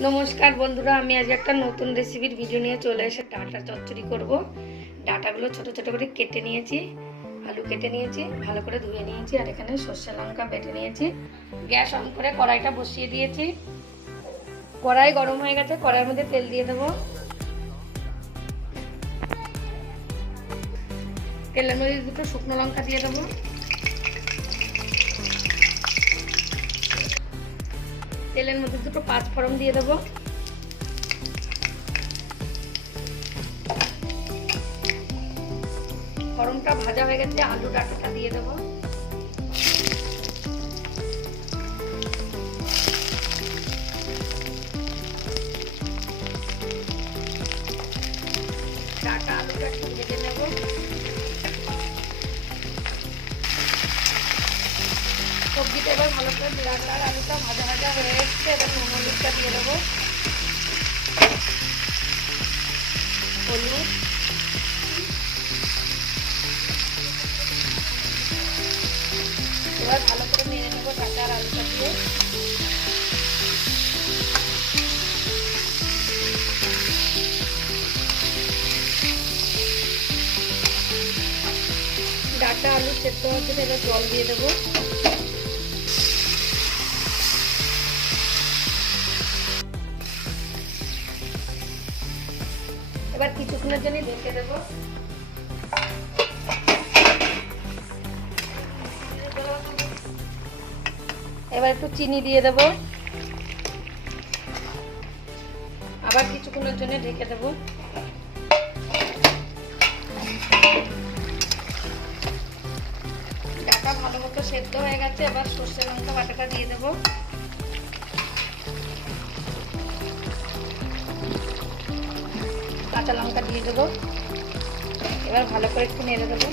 नमस्कार बंधुरा आमी आज एक नतून रेसिपिर भिडियो निये चले एसे डाटा चच्चड़ी करब। डाटागुलो छोटो छोटो करे केटे नियेछि, आलू केटे नियेछि, भालो करे धुए नियेछि और एखाने सर्षे लंका बेटे नियेछि। ग्यास अन करे कड़ाईटा बसिए दियेछि। कड़ाई गरम हये गेछे, कड़ाइर मধ্যে तेल दिए देब। तेलेर मধ্যে दुटो शुकनो लंका दिए देब। तेलेर मধ্যে दुटो पाँच फोड़न दिए देब। फोड़नटा भाजा हয়ে গেছে, आलू डाटाटा दिए देब। डाटा आलूटा একটু ভেজে নেব। সবজিটা এবার ভালো করে ডাটা আর আলুটা ভাজা ভাজা হয়ে এসেছে, এবার নুন হলুদটা দিয়ে দেবো। হলুদ, এবার ভালো করে মেরে নেবো ডাটা আর আলুটা দিয়ে। ডাটা আলু সেদ্ধ হচ্ছে, এবার জল দিয়ে দেবো। এবার কিছুক্ষণের জন্য ঢেকে দেব। এবার একটু চিনি দিয়ে দেব, আবার কিছুক্ষণের জন্য ঢেকে দেব। ডাটা ভালো মতো সেদ্ধ হয়ে গেছে, এবার সর্ষে লঙ্কা বাটাটা দিয়ে দেব। কাঁচা লঙ্কা দিয়ে দেবো। এবার ভালো করে একটু নেড়ে দেবো।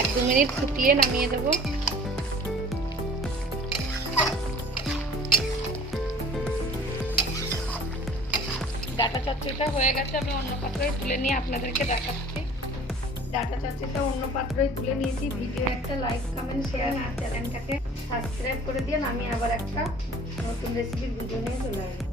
1-2 মিনিট ফুটিয়ে নামিয়ে দেবো। ডাটা চচ্চড়িটা হয়ে গেছে, আমি অন্য পাত্রে তুলে নিয়ে আপনাদেরকে দেখাচ্ছি। ডাটা চচ্চড়িটা অন্য পাত্রে তুলে নিয়েছি। ভিডিও একটা লাইক কমেন্ট শেয়ার আর চ্যানেলটাকে সাবস্ক্রাইব করে দিন। আমি আবার একটা নতুন রেসিপির ভিডিও নিয়ে চলে আসবো।